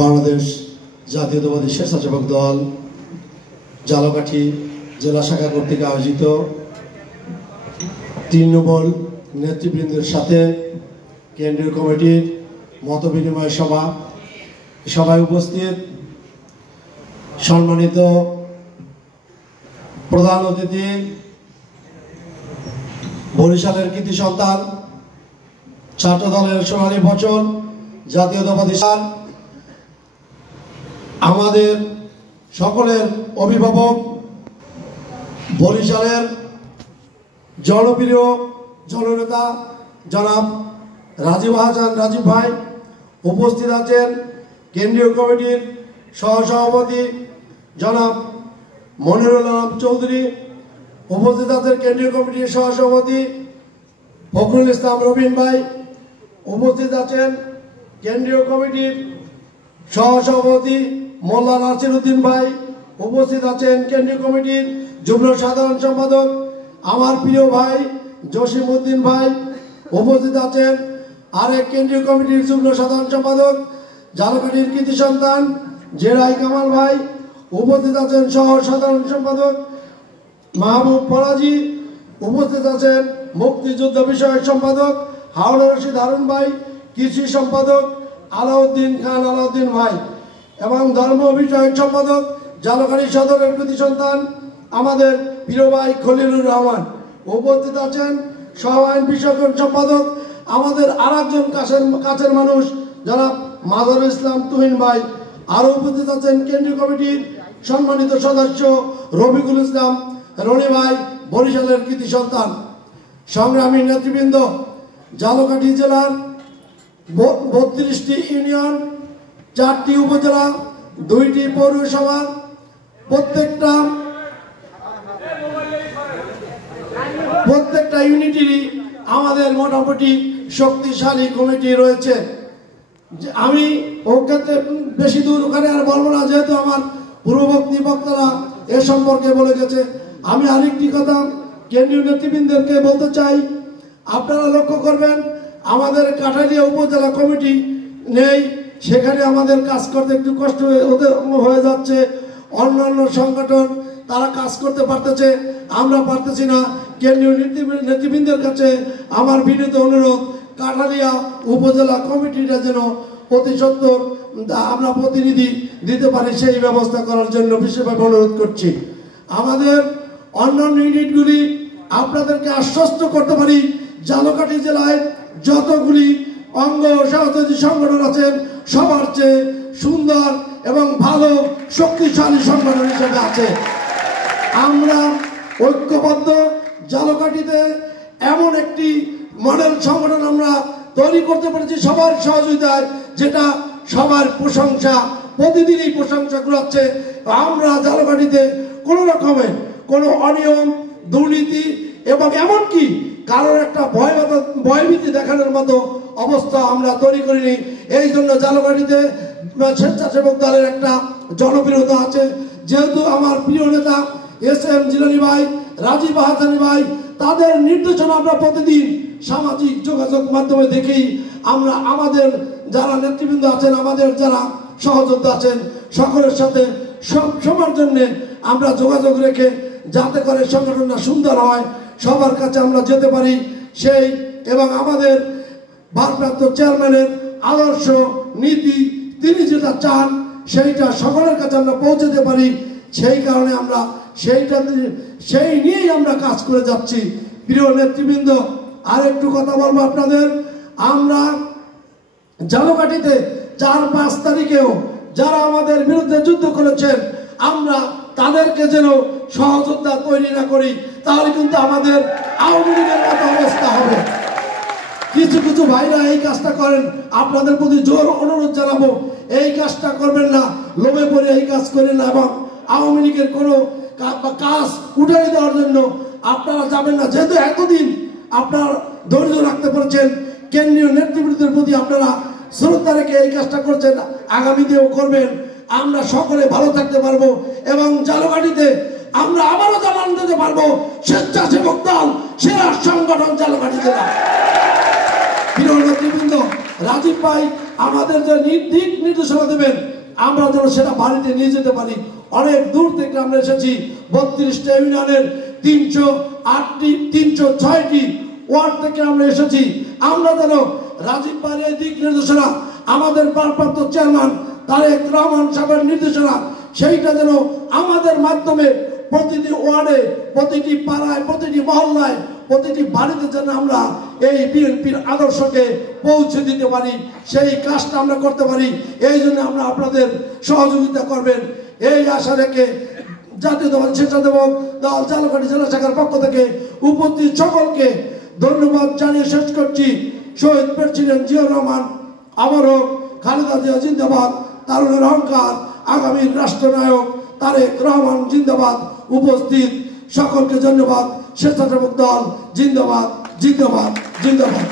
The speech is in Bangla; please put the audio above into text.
বাংলাদেশ জাতীয়তাবাদী স্বেচ্ছাসেবক দল ঝালকাঠি জেলা শাখা কর্তৃক আয়োজিত তৃণমূল নেতৃবৃন্দের সাথে কেন্দ্রীয় কমিটির মতবিনিময় সভায় উপস্থিত সম্মানিত প্রধান অতিথি, বরিশালের কৃতি সন্তান, ছাত্র দলের সোনালী ফসল, জাতীয়তাবাদী আমাদের সকলের অভিভাবক, বরিশালের জনপ্রিয় জননেতা জনাব রাজীব হাসান রাজীব ভাই, উপস্থিত আছেন কেন্দ্রীয় কমিটির সহসভাপতি জনাব মনিরুল আলম চৌধুরী, উপস্থিত আছেন কেন্দ্রীয় কমিটির সহসভাপতি ফখরুল ইসলাম রবিন ভাই, উপস্থিত আছেন কেন্দ্রীয় কমিটির সহসভাপতি মোল্লা নাসির উদ্দিন ভাই, উপস্থিত আছেন কেন্দ্রীয় কমিটির যুগ্ম সাধারণ সম্পাদক আমার প্রিয় ভাই জসিম উদ্দিন ভাই, উপস্থিত আছেন আরেক কেন্দ্রীয় কমিটির যুগ্ম সাধারণ সম্পাদক ঝালকাঠির কৃতি সন্তান জেরাই কামাল ভাই, উপস্থিত আছেন সহ সাধারণ সম্পাদক মাহবুব ফরাজি, উপস্থিত আছেন মুক্তিযুদ্ধ বিষয়ক সম্পাদক হাওড়া রশিদ হারুন ভাই, কৃষি সম্পাদক আলাউদ্দিন খান আলাউদ্দিন ভাই এবং ধর্ম বিষয়ক সম্পাদক ঝালকাঠি সদরের কৃতি সন্তান আমাদের প্রিয় ভাই খলিলুর রহমান, উপস্থিত আছেন সহ আইন বিষয়ক সম্পাদক আমাদের আরেকজন কাছের মানুষ যারা মাজারুল ইসলাম তুহিন ভাই, আরও উপস্থিত আছেন কেন্দ্রীয় কমিটির সম্মানিত সদস্য রফিকুল ইসলাম রনি ভাই, বরিশালের কৃতি সন্তান। সংগ্রামী নেতৃবৃন্দ, ঝালকাঠি জেলার 32টি ইউনিয়ন, 4টি উপজেলা, 2টি পৌরসভা, প্রত্যেকটা ইউনিটেরই আমাদের মোটামুটি শক্তিশালী কমিটি রয়েছে। আমি ওকে বেশি দূর ওখানে আর বলবো না, যেহেতু আমার পূর্ববর্তী বক্তারা এ সম্পর্কে বলে গেছে। আমি আরেকটি কথা কেন্দ্রীয় নেতৃবৃন্দকে বলতে চাই, আপনারা লক্ষ্য করবেন আমাদের কাঠালিয়া উপজেলা কমিটি নেই, সেখানে আমাদের কাজ করতে একটু কষ্ট হয়ে যাচ্ছে। অন্যান্য সংগঠন তারা কাজ করতে পারতেছে, আমরা পারতেছি না। কেন্দ্রীয় নেতৃবৃন্দের কাছে আমার বিনীত অনুরোধ, কাঠালিয়া উপজেলা কমিটিটা যেন অতি সত্বর আমরা প্রতিনিধি দিতে পারি, সেই ব্যবস্থা করার জন্য বিশেষভাবে অনুরোধ করছি। আমাদের অন্যান্য ইউনিটগুলি আপনাদেরকে আশ্বস্ত করতে পারি, ঝালকাঠি জেলায় যতগুলি অঙ্গ সহযোগী সংগঠন আছেন সবার চেয়ে সুন্দর এবং ভালো শক্তিশালী সংগঠন হিসেবে আছে। আমরা ঐক্যবদ্ধ ঝালকাঠিতে এমন একটি মডেল সংগঠন আমরা তৈরি করতে পেরেছি সবার সহযোগিতায়, যেটা সবার প্রশংসা, প্রতিদিনই প্রশংসা কুড়াচ্ছে। আমরা ঝালকাঠিতে কোনো রকমের কোনো অনিয়ম, দুর্নীতি এবং এমনকি কারোর একটা ভয়ভীতি দেখানোর মতো অবস্থা আমরা তৈরি করিনি। এই জন্য ঝালকাঠিতে স্বেচ্ছাসেবক দলের একটা জনপ্রিয়তা আছে। যেহেতু আমার প্রিয় নেতা SM জিলানী ভাই, রাজীব হাসানি ভাই, তাদের নির্দেশনা আমরা প্রতিদিন সামাজিক যোগাযোগ মাধ্যমে দেখেই আমরা আমাদের যারা নেতৃবৃন্দ আছেন, আমাদের যারা সহযোদ্ধা আছেন, সকলের সাথে সবার জন্য আমরা যোগাযোগ রেখে যাতে করে সংগঠনটা সুন্দর হয়, সবার কাছে আমরা যেতে পারি সেই, এবং আমাদের ভারপ্রাপ্ত চেয়ারম্যানের আদর্শ নীতি তিনি যেটা চান সেইটা সকলের কাছে আমরা পৌঁছাতে পারি। সেই কারণে আমরা সেই নিয়েই আমরা কাজ করে যাচ্ছি। প্রিয় নেতৃবৃন্দ, আর একটু কথা বলবো আপনাদের, আমরা ঝালকাঠিতে 4-5 তারিখেও যারা আমাদের বিরুদ্ধে যুদ্ধ করেছেন, আমরা তাদেরকে যেন সহযোদ্ধা তৈরি না করি, তাহলে কিন্তু আমাদের আওয়ামী লীগের মতো অবস্থা হবে। কিছু কিছু ভাইরা এই কাজটা করেন, আপনাদের প্রতি জোর অনুরোধ জানাবো, এই কাজটা করবেন না, লোভে পড়ে এই কাজ করেন না, এবং আওয়ামী লীগের কোনো কাজ উঠাই দেওয়ার জন্য আপনারা যাবেন না। যেহেতু এতদিন আপনারা ধৈর্য রাখতে পারছেন, কেন্দ্রীয় নেতৃবৃন্দের প্রতি আপনারা শ্রদ্ধা রেখে এই কাজটা করছেন, আগামীতেও করবেন। আমরা সকলে ভালো থাকতে পারবো এবং ঝালকাঠিতে আমরা আবারও জানান দিতে পারবো স্বেচ্ছাসেবক দল সেরা সংগঠন ঝালকাঠি জেলা। প্রিয় নেতৃবৃন্দ, রাজীব ভাই আমাদের যে দিক নির্দেশনা দেবেন আমরা যেন সেটা বাড়িতে নিয়ে যেতে পারি। অনেক দূর থেকে আমরা এসেছি, 32টা ইউনিয়নের 308টি 306টি ওয়ার্ড থেকে আমরা এসেছি। আমরা যেন রাজীব ভাইয়ের দিক নির্দেশনা, আমাদের ভারপ্রাপ্ত চেয়ারম্যান তারেক রহমান সাহেবের নির্দেশনা, সেইটা যেন আমাদের মাধ্যমে প্রতিটি ওয়ার্ডে, প্রতিটি পাড়ায়, প্রতিটি মহল্লায়, প্রতিটি বাড়িতে যেন আমরা এই বিএনপির আদর্শকে পৌঁছে দিতে পারি, সেই কাজটা আমরা করতে পারি। এই জন্য আমরা আপনাদের সহযোগিতা করবেন এই আশা রেখে জাতীয়তাবাদী স্বেচ্ছাসেবক দল ঝালকাঠি জেলা শাখার পক্ষ থেকে উপস্থিত সকলকে ধন্যবাদ জানিয়ে শেষ করছি। শহীদ প্রেসিডেন্ট জিয়াউর রহমান আমার হোক, খালেদা জিয়া জিন্দাবাদ, তারুণের অহংকার, আগামীর রাষ্ট্রনায়ক তারেক রহমান জিন্দাবাদ। উপস্থিত সকলকে ধন্যবাদ। স্বেচ্ছাসেবক দল জিন্দাবাদ, জিন্দাবাদ, জিন্দাবাদ।